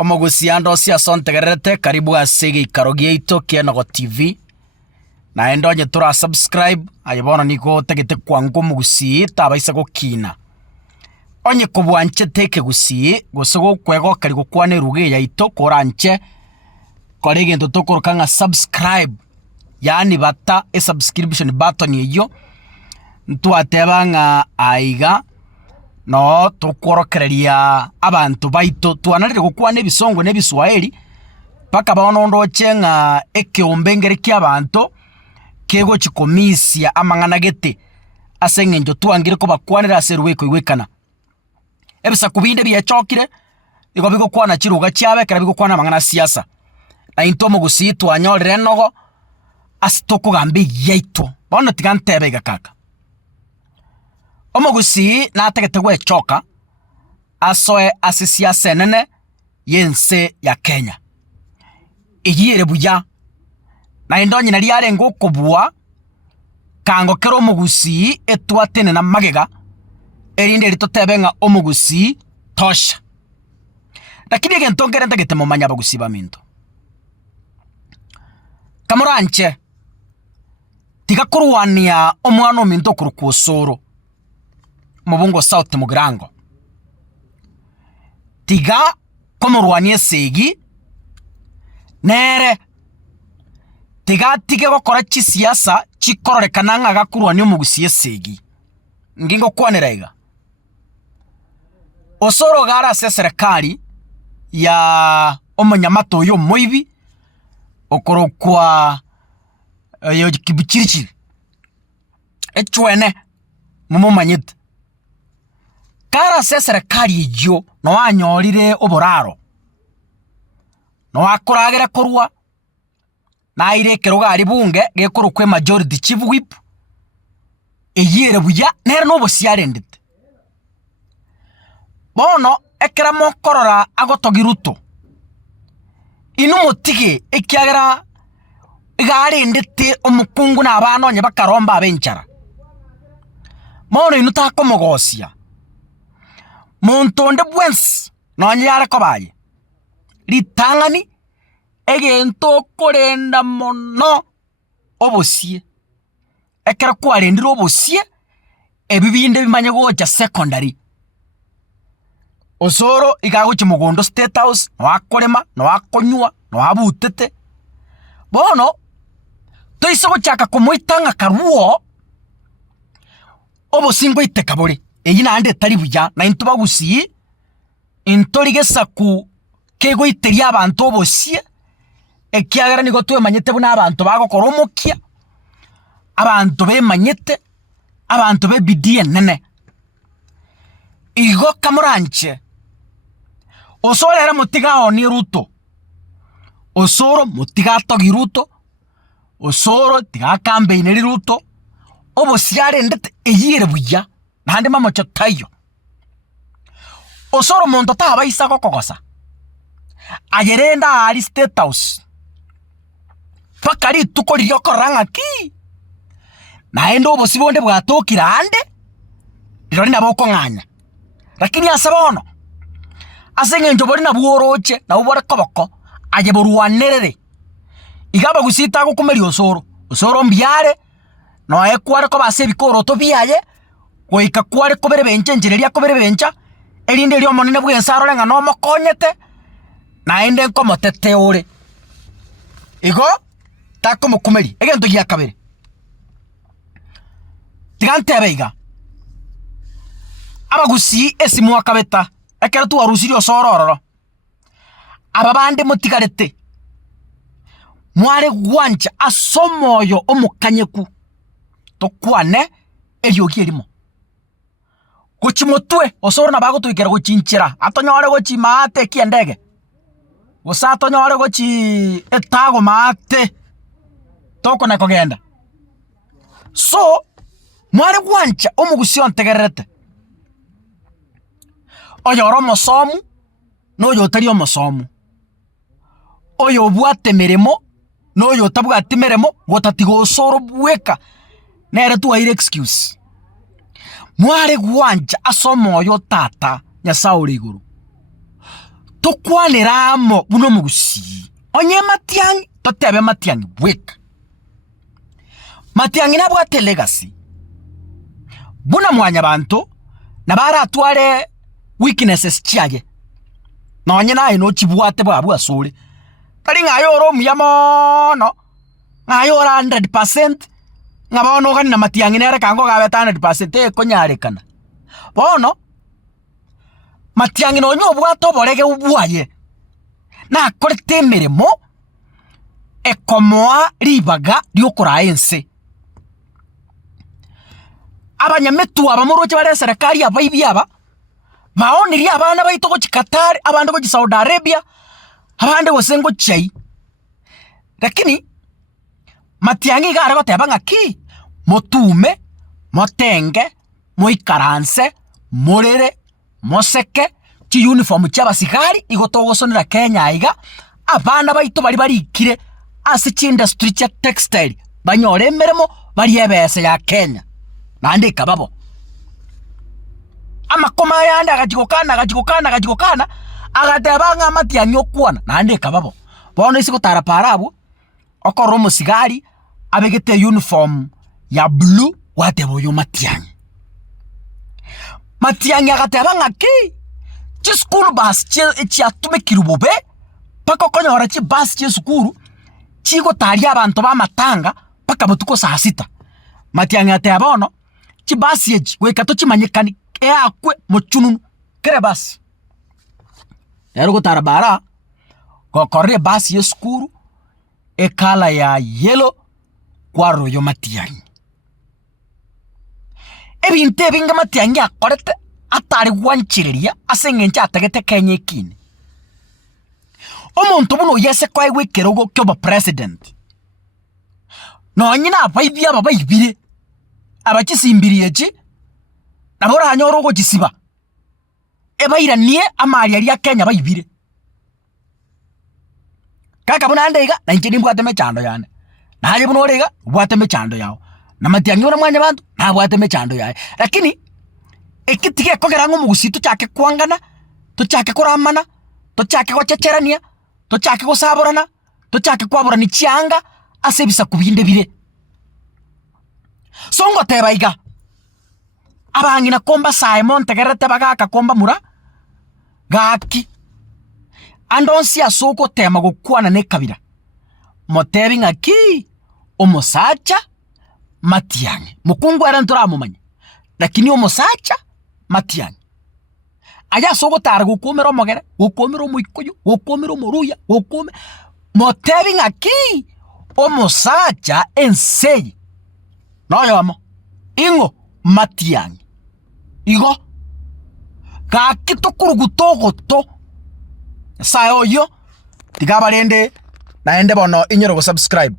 Omogusiando cia sontegerete karibu asige ikarogia ito Kienogo TV na endonye tura subscribe ayibona niko tegete kwangu mugusi tabaisa gukina onye kubwanche teke gusi gosogo kwego kari gukwane ruge ya ito koranche kore gento tokoroka nga subscribe yani bata subscription button iyo ntwateba nga aiga no tukorokereria abantu baito twanarire gukwana ebisongo nebiswahili paka baonondo chenga ekeombengere ky'abantu kego chikomisia amanganagete asengenjo twangire ko bakwanira aserweko iwekana ebisa kubinde byachokire iko biko kwana chiruga cyabe kara biko kwana mangana siasa na intomo gusitwa nyorere nogo asitoko gambe yaito bono tigantebe gakaka omogusi nategete gwe choka asoe asisiasa nene yense ya Kenya igire buya na indonyi nari arengo kubua kango kero omogusi etwatene na magega erinde ritotebenga omogusi tosha lakini egento ngere ndagete mumanya bagusi baminto kamuranche tigakurwania omwana ominto kurukusoro mubungo South Mugirango tiga komurwanie segi nere tiga tige gokora chisiasa chikororekana nga gakurwania omugusi segi ngingo kwaniraiga osoro gara se serikali ya omanyamato oyo moibi okorokwa yo kibichirichi echwene mumumanyite kara se serikali yo no anyorire oboraro no akoragera korwa na ire keroga ari bunge gekorokwe majority chief whip eyire buya nere no bosiarendete bono ekera mokorora agotogiruto inu motige ekiagera igarendete omukungu na abanonye bakaromba abenchara mono inu takomogosia montonde bwens nonye yare kobaye litangani egento korenda mono obosie ekera kwarendira obosie ebibinde bimanye gocha secondary osoro igaguchi mugondo State House no akorema no akonywa no abutete bono toiso gochaka kumuitanga karuo obosingo itekabore eyina ande tari buya na intuba gusi intorige saku kego iteria abantu obosie ekiagera nigo twemanyete buna abantu bagokora omokia abantu bemanyete abantu be bidie nene igo kamuranche osorera mutiga oni Ruto osoro mutiga togi Ruto osoro tiga campaign ri Ruto obosiare ndete eyire buya nande mamocho tayo osoro monto tabaisa gokogosa agerenda ari State House fakari tukori yokoranga ki naendo obosibonde bwatokira ande irori naboko nganya lakini asabono asengenjo bori na buoroche na ubore koboko aje boruanerere igaba gusita gukumeri osoro mbiare no ekware ko base bikoro to biaye goika kware ko bere benche njereria ko bere bencha erinde rio monene bwensaro renga no mokonyete na ende ko motete ore igo tako mukumeri egento gia kabere tigante beiga abagusi esimu akabeta ekera tu arusiri osorororo ababande motigarete mware gwancha asomoyo omukanyeku tokwane eriogi erimo gochimotwe osoro na bago tuikera gochinchira atonyore gochimate kiendege gosatonyore gochi etago mate toko na kogenda so mware gwancha omugusi ontegerete oyo oromo somu no tari omosomu oyo bwate meremo no tabwate meremo gotatigo osoro bweka nere tu aire excuse mware gwanja asomo yo tata nyasauri iguru tukwaniramo buno mugusi onye Matiang'i totebe Matiang'i weka Matiang'i nabwate legacy buna mwanya bantu nabara atware weaknesses chiage nonye naye no chibwate bwa asuri kali ngayoro muyamono ngayora 100% ngabono gani na Matiang'i nere kango gabeta 100% konyarekana bono Matiang'i nonyo bwato borege ubwaye na korete emirimo ekomoa ribaga ryokora ense abanyametu abamoroche bare serikali abaibi aba baoniri abana baito go Qatar abande go Saudi Arabia abande go sengo chai lakini Matiang'i gara goteba ngaki motume motenge moikaranse morere moseke chi uniform cy'abasigari igotogosonera Kenya iga abana baito bari barikire ase chi industry cha textile banyore emeremo bari ebese ya Kenya nandika babo amakoma yanda agachikokana agateba nga Matiang'i okwana nandika babo bono isi gotara parabu okoro musigari abegete uniform ya blue watebo yo Matiang'i agateba ngaki chi school bus chi atume kirubube paka konyora chi bus chi skuru chi gotaria abantu ba matanga paka butuko saa 6 Matiang'i ateba ono chi bus yeji wekato chimanyekani akwe mochununu kere bus yaro gotara bara gokorre bus ye skuru ekala ya yellow kwaro yo Matiang'i ebinte binga Matiang'i akorete atari gwanchiriria asengencha atagete Kenya ikine omuntu buno yese kwa igwekerogo kyoba president no nyina abaibi aba baibire abakisimbiriye chi nabora hanyoro go gisiba ebairanie amari ari ya Kenya baibire kaka buna ndega na injini mbwate mechando yane naje buno rega bwate mechando yao na Matiang'i ora mwanya bantu na bwate mechando yae lakini ekitike kogera ngo mugusitu cyake kwangana to cyake kuramana to cyake gocecerania to cyake gosaburana to cyake kwaburana icyanga asebisa kubinde bire songo tebaiga abangi na komba Simon tegerete bagaka komba mura gaki andonsi asoko tema gukwana ne kabira motebi ngaki omusacha Matiang'i mukungu era nturamumanya lakini omusacha Matiang'i aya soko tar gukomero mogere gukomero muikuyu gukomero muruya gukome motebi ngaki omusacha ensei noyomo ingo Matiang'i igo gaki tokurugutogoto sayo yo tigabarende naende bono inyero go subscribe